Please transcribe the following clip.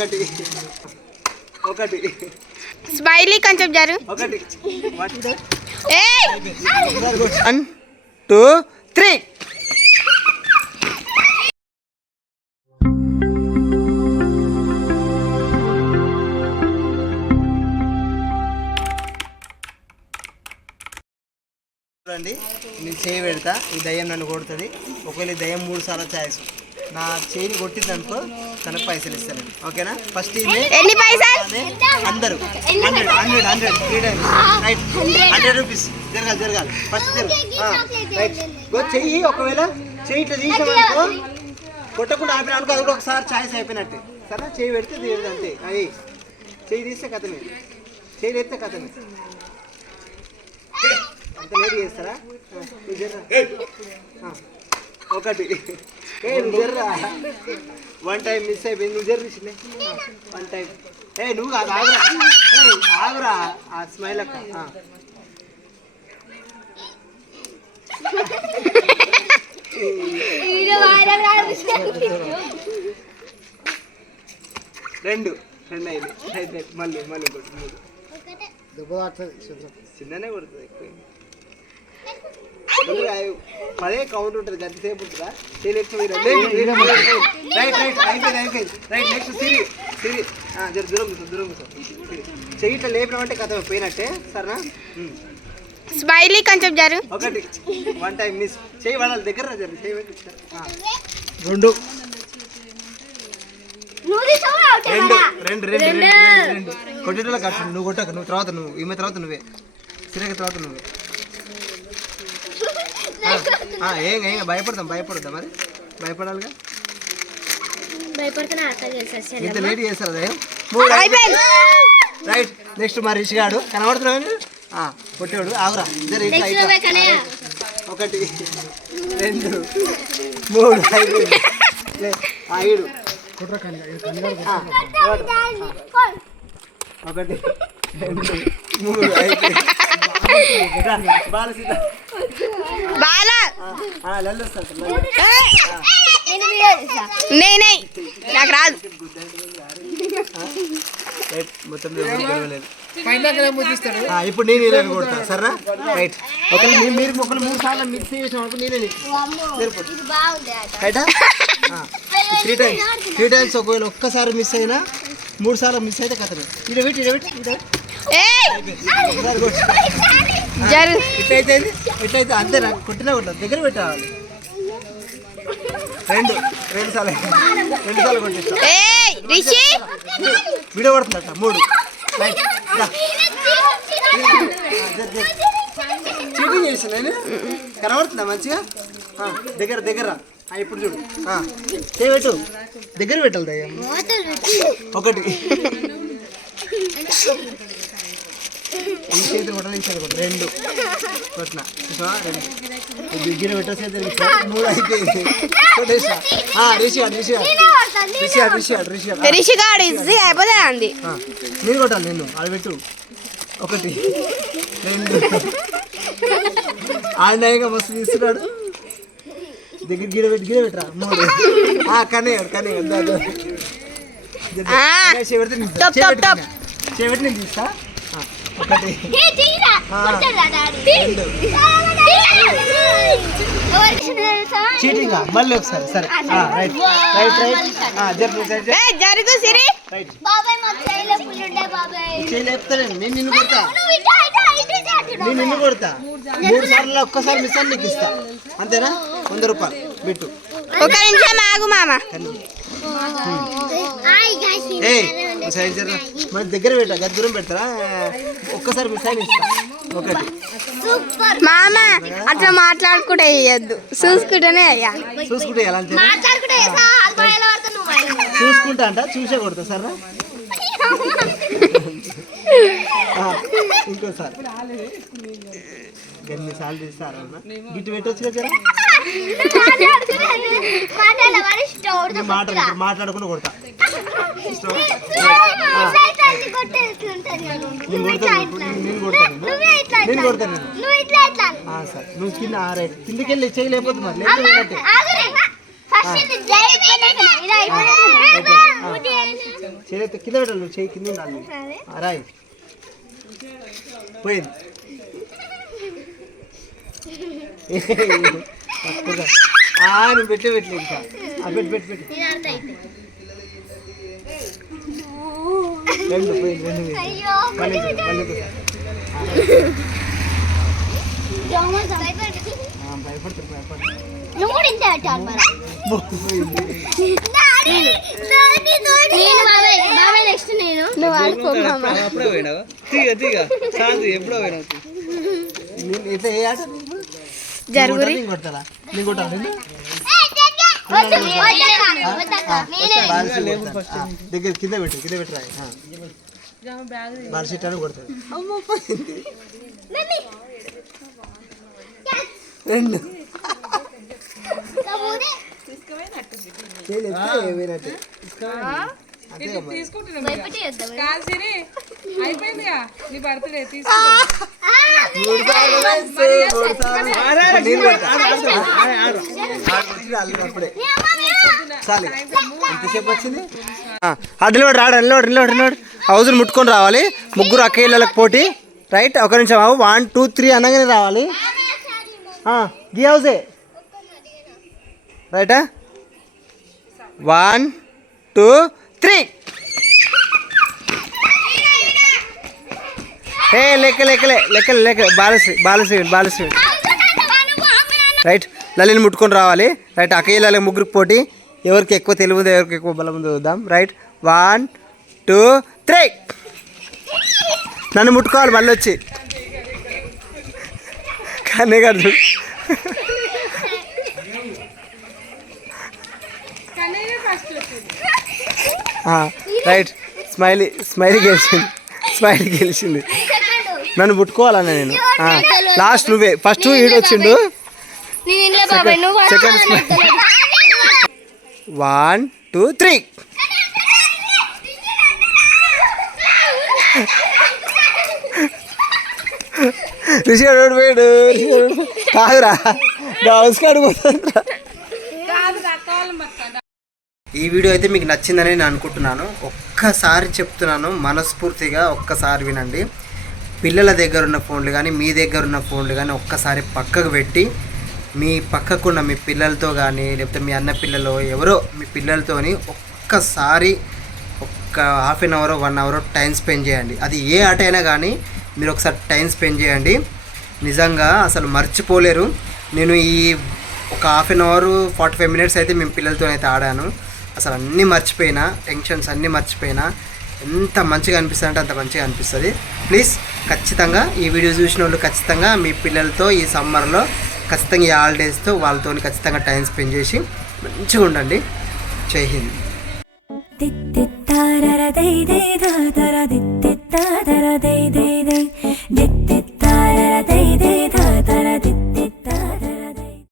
ఒకటి. ఒకటి. స్మైలీ కొంచెం జరు. ఒకటి. వన్ టూ త్రీ చూడండి నేను చేయి పెడతా ఈ దయ్యం నన్ను కొడుతుంది. ఒకవేళ దయ్యం మూడు సార్లు ఛాయిస్ నా చేయిని కొట్టింది అనుకో తనకు పైసలు ఇస్తాను. ఓకేనా? ఫస్ట్ ఎన్ని పైసలు? అదే అందరూ. Hundred hundred hundred three times right hundred rupees జరగాలి జరగాలి. ఫస్ట్ జరగాలి రైట్ గో చెయ్యి. ఒకవేళ చెయ్యి ఇట్లా తీసామనుకో కొట్టకుండా ఆపిన అనుకో అది కూడా ఒకసారి ఛాయిస్ అయిపోయినట్టే. సరే చెయ్యి పెడితే తీయదు అంతే. అయ్యి. చెయ్యి తీస్తే కథమే. చెయ్యి తెస్తే కథమే. అంత లేట్ చేస్తారా? ఒకటి. వన్ టైం మిస్ అయిపోయింది నువ్వు జర్ర చిన్న. వన్ టైం ఏ నువ్వు కాదు ఆగురా. ఆగురా. ఆ స్మైల్ అక్క. రెండు. రెండు రైట్ రైట్ మళ్ళీ మళ్ళీ కొట్టు మూడు. చిన్ననే కొడుతుంది ఎక్కువ. పదే కౌంట్ ఉంటుంది గంటసేపు ఉంటుందా? సిరి ఎక్కువ మీరు రైట్ రైట్ అయిపోయింది అయిపోయింది. రైట్ నెక్స్ట్ సిరి సిరి జర దూరం కూర్చో దూరం కూర్చో. చెయ్యి ఇట్లా లేపినామంటే కథ పోయినట్టే సరేనా. స్మైలీ కొంచెం జరు. ఒకటి. One time miss. చెయ్యి వాళ్ళ దగ్గర జర ఆ. రెండు. రెండు రెండు రెండు రెండు రెండు. రెండు కొట్టేటోళ్ళ కట్టు నువ్వు కొట్టక నువ్వు తర్వాత నువ్వు. ఈమె తర్వాత నువ్వే. సిరక తర్వాత నువ్వే. ఏం ఏం భయపడతాం భయపడద్దా మరి. భయపడాలిగా? ఇంత లేట్ చేస్తారు అదే. రైట్ నెక్స్ట్ మా రిషి గాడు. కనబడుతున్నావు ఆ, కొట్టాడు ఆగురా. ఇద్దరు ఒకటి రెండు మూడు ఐదు. ఐదు ఆ, ఒకటి రెండు మూడు ఐదు. బాల. నేనే. నాకు రాదు. మొత్తం ఇప్పుడు నేను ఇలా కొడతా సరేనా? రైట్ ఒకవేళ మీరు మీరు ఒకళ్ళు మూడు సార్లు మిక్స్ చేసినప్పుడు నేనే రైటా త్రీ టైమ్స్ త్రీ టైమ్స్ ఒకవేళ ఒక్కసారి మిస్ అయినా మూడు సార్లు మిస్ అయితే కథ ఇడ పెట్టి ఇడ ఇట్లయితే? ఇట్లయితే అంతేనా కొట్టినా కొట్ట దగ్గర పెట్టాలి రెండు రెండు సార్లు రెండు సార్లు వీడియో పడుతుందట మూడు. చీటింగ్ చేసిన నేను. కనబడుతుందా మంచిగా? దగ్గర దగ్గర ఆ, ఇప్పుడు చూడు. పెట్టు? దగ్గర పెట్టాలి దయ్యం. ఒకటి. ఈ చేతులు కొట్టాలి ఈ చేతులు కొట్టాలి రెండు. కొట్టిన. చూసావా రెండు. దగ్గర పెట్టేసి తెలిసి మూడు అయిపోయింది కొట్టేసా. ఆ, రిషి ఆడు రిషి ఆడు రిషి ఆడు రిషి ఆడు రిషి ఆడు రిషి గాడు ఇసి అయిపోతే అంది నేను కొట్టాలి నేను అది పెట్టు. ఒకటి. రెండు. ఆడినాయిగా మస్తు తీస్తున్నాడు. దగ్గర గిడ పెట్టి గిడ పెట్టరా? మూడు. దా. ఆ. చేపెడితే చేపెట్టి టప్. నేను- తీస్తా? ఒకటి. రెండు. చీటింగ్. మళ్ళీ ఒకసారి. సరే. ఆ, రైట్. Right right. ఆ, జరుపు రైట్ రైట్ ఏయ్ జరుగు సిరి. రైట్. బాబాయ్ మాకు చేయలే పుల్లుండే బాబాయ్. చేయి లేపుతాను నేను నిన్ను కొడతా. నేను నిన్ను మూడు సార్లు. ఒక్కసారి మిస్ అని నీకు ఇస్తా. అంతేనా? వంద రూపాయలు. బిట్టు. ఒక నిమిషం ఆగు మామ. సైడ్ జర. మన దగ్గర పెట్టా గది దూరం పెడతారా? ఒక్కసారి ఇస్తా. ఒకటి. మామ అట్లా మాట్లాడుకుంటే వేయద్దు చూసుకుంటేనే వేయాలి చూసుకుంటే ఎలా. చూసుకుంటా అంట చూసే కొడతా సరే ఇంకోసారి. గన్ని సార్లు తీస్తారా గిట్టు పెట్టొచ్చు కదా మాట్లాడకుండా కొడతా. నువ్వు నేను. సరే నువ్వు కింద ఆ రైట్ కిందకి వెళ్ళి చేయలేకపోతే మరి లేదు కింద పెట్టాలి నువ్వు చేయి కింద ఉండాలి నువ్వు. రాయి పోయింది ఆ, నువ్వు పెట్టి పెట్టలేదు ఇంకా పెట్టు పెట్టు పెట్టు. నువ్వు అనుకో మామ. అప్పుడే పోయినావా? తీగ తీగ. చాలు ఎప్పుడో పోయినావు జరుగురి. కొడతా నేను కొట్టాలి దగ్గర కింద పెట్టు కింద పెట్టి రాయి. బాల్ షీట్ అని కొడతాడు అమ్మ పోయింది రెండు. కబూరే. చేయలేదు ఏమైనట్టు. అంతే కదా. మరి. భయపెట్టి వద్దాం. కాసిరి అయిపోయిందిగా. నీ బర్త్డే తీసు మూడు అడ్డలోడు రాడు అల్లోడు అల్లోడు అల్లోడు హౌస్ని ముట్టుకొని రావాలి ముగ్గురు అక్క పోటీ రైట్ ఒక నిమిషం బాబు వన్ టూ త్రీ అనగానే రావాలి గీ హౌసే రైటా వన్ టూ త్రీ ఏ లెక్క లెక్కలే లెక్కలే లెక్క బాలశ్రీ బాలశ్రీ బాలశ్రీ. రైట్ లలిని ముట్టుకొని రావాలి. రైట్ అక్కయ్యల ముగ్గురికి పోటీ. ఎవరికి ఎక్కువ తెలివి ఉందో ఎవరికి ఎక్కువ బలం ఉందో చూద్దాం. Right one two three. నన్ను ముట్టుకోవాలి మళ్ళీ వచ్చి. కానీ కాదు. రైట్ స్మైలీ స్మైలీ గెలిచింది. స్మైలీ గెలిచింది. నన్ను ముట్టుకోవాలన్న నేను. లాస్ట్ నువ్వే. ఫస్ట్ ఈడు వచ్చిండు. నేను ఇంట్లో బాబాయ్. నువ్వు కూడా సెకండ్ వన్ టూ త్రీ రిషిగాడు పోయాడు. కాదురా. హౌస్ కాడు పోతుందిరా. కాదు రకాలు మొత్తం ఈ వీడియో అయితే మీకు నచ్చిందని నేను అనుకుంటున్నాను. ఒక్కసారి చెప్తున్నాను మనస్ఫూర్తిగా ఒక్కసారి వినండి. పిల్లల దగ్గర ఉన్న ఫోన్లు కానీ మీ దగ్గర ఉన్న ఫోన్లు కానీ ఒక్కసారి పక్కకు పెట్టి మీ పక్కకున్న మీ పిల్లలతో కానీ లేకపోతే మీ అన్న పిల్లలు ఎవరో మీ పిల్లలతోని ఒక్కసారి ఒక్క half an hour one hour time spend చేయండి. అది ఏ ఆట అయినా కానీ మీరు ఒకసారి టైం స్పెండ్ చేయండి. నిజంగా అసలు మర్చిపోలేరు. నేను ఈ ఒక half an hour forty five minutes అయితే మేము పిల్లలతో అయితే ఆడాను. అసలు అన్నీ మర్చిపోయినా టెన్షన్స్ అన్నీ మర్చిపోయినా ఎంత మంచిగా అనిపిస్తుంది అంటే అంత మంచిగా అనిపిస్తుంది. ప్లీజ్ ఖచ్చితంగా ఈ వీడియో చూసిన వాళ్ళు ఖచ్చితంగా మీ పిల్లలతో ఈ సమ్మర్లో ఖచ్చితంగా ఈ హాలిడేస్తో వాళ్ళతో ఖచ్చితంగా టైం స్పెండ్ చేసి మంచిగా ఉండండి. జై హింద్. తిత్తిత్తారర దై దై దా దర దిత్తిత్తాదర దై దై